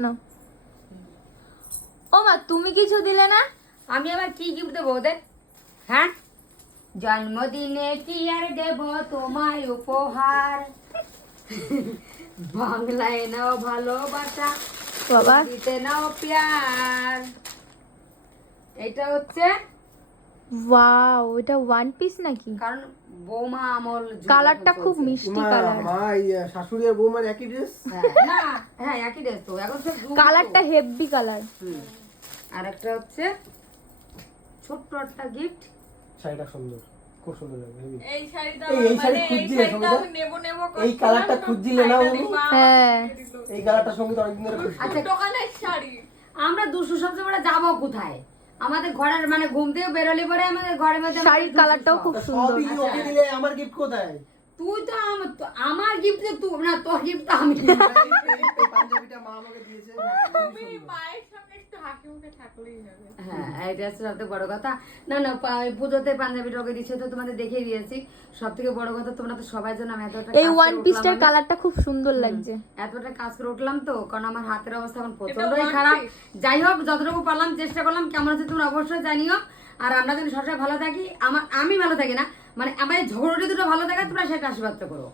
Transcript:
না। ও মা তুমি কিছু দিলে না? আমি আবার কি গিফট দেবো ওদের? হ্যাঁ? জন্মদিনে কি আর দেব তোমায় উপহার? বাংলায় নাও ভালোবাসা বাবা। দিতে নাও প্যার। এটা হচ্ছে ওয়াও এটা ওয়ান পিস নাকি? কারণ বৌমা আমল কালারটা খুব মিষ্টি কালার মা এই শাশুড়ি আর বৌমার একই ড্রেস হ্যাঁ, না হ্যাঁ একই ড্রেস তো। এখন সব কালারটা হেভি কালার আর একটা হচ্ছে ছোট্ট একটা গিফট শাড়িটা সুন্দর খুব সুন্দর লাগে এই শাড়িটা এই- এই মানে শাড়ি এই খুঁজছিলে শাড়িটা সঙ্গীতা? নেব নেব এই কালারটা খুঁজছিলে না অনু? হ্যাঁ। এই কালারটা অনেকদিন ধরে। আচ্ছা। দোকানের শাড়ি। আমরা দুশো সবচেয়ে বড় যাব কোথায়? আমাদের ঘরের মানে ঘুম থেকে বেরোলে পরে আমাদের ঘরের মধ্যে শাড়ির কালারটাও খুব সুন্দর ওকে দিলে আমার গিফট কোথায় তুই তো আম- তো আমার গিফট তুই না তোর গিফট আমি পাঞ্জাবিটা মা আমাকে দিয়েছে হ্যাঁ এটা হচ্ছে সবথেকে বড় কথা। না না পুজোতে পাঞ্জাবি টকে দিচ্ছে তো তোমাদের দেখিয়ে দিয়েছি। সব থেকে বড় কথা তোমরা তো সবাই জানো আমি এতটা এই কাজ করে ওয়ান উঠলাম পিসটার কালারটা খুব সুন্দর লাগছে। এতটা কাজ করে উঠলাম তো কারণ আমার হাতের অবস্থা এখন প্রচন্ডই খারাপ। যাই হোক যতটুকু পারলাম চেষ্টা করলাম কেমন হচ্ছে তোমরা অবশ্যই জানিও। আর আমরা যেন সবসময় ভালো থাকি আমার আমি ভালো থাকি না মানে আমার এই ঝগড়াটি দুটো ভালো থাকে তোমরা সেটা আশীর্বাদ করো।